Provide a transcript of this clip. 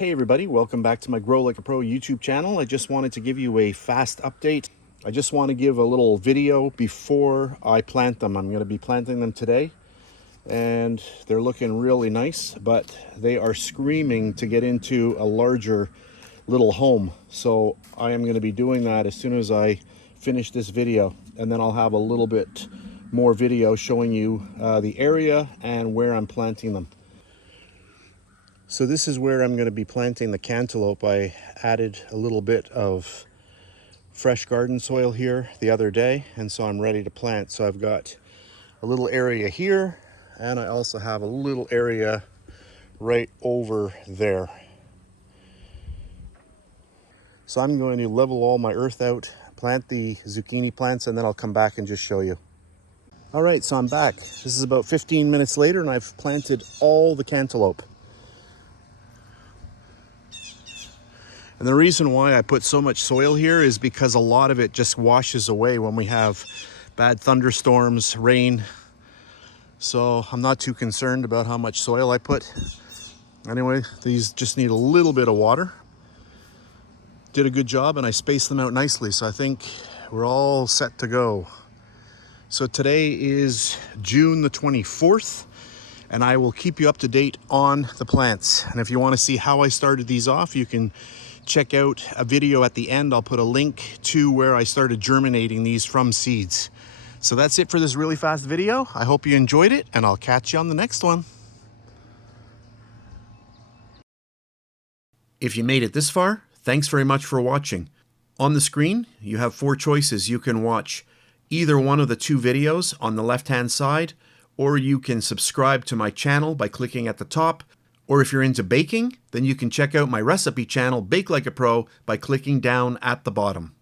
Hey everybody, welcome back to my Grow Like a Pro YouTube channel. I just wanted to give you a fast update. I just want to give a little video before I plant them. I'm going to be planting them today and they're looking really nice, but they are screaming to get into a larger little home. So I am going to be doing that as soon as I finish this video, and then I'll have a little bit more video showing you the area and where I'm planting them. So this is where I'm going to be planting the cantaloupe. I added a little bit of fresh garden soil here the other day, and so I'm ready to plant. So I've got a little area here, and I also have a little area right over there. So I'm going to level all my earth out, plant the zucchini plants, and then I'll come back and just show you. All right, so I'm back. This is about 15 minutes later, and I've planted all the cantaloupe. And the reason why I put so much soil here is because a lot of it just washes away when we have bad thunderstorms, rain. So I'm not too concerned about how much soil I put. Anyway, these just need a little bit of water. Did a good job, and I spaced them out nicely. So I think we're all set to go. So today is June the 24th. And I will keep you up to date on the plants. And if you want to see how I started these off, you can check out a video at the end. I'll put a link to where I started germinating these from seeds. So that's it for this really fast video. I hope you enjoyed it, and I'll catch you on the next one. If you made it this far, thanks very much for watching. On the screen, you have 4 choices. You can watch either one of the 2 videos on the left-hand side, or you can subscribe to my channel by clicking at the top. Or if you're into baking, then you can check out my recipe channel, Bake Like a Pro, by clicking down at the bottom.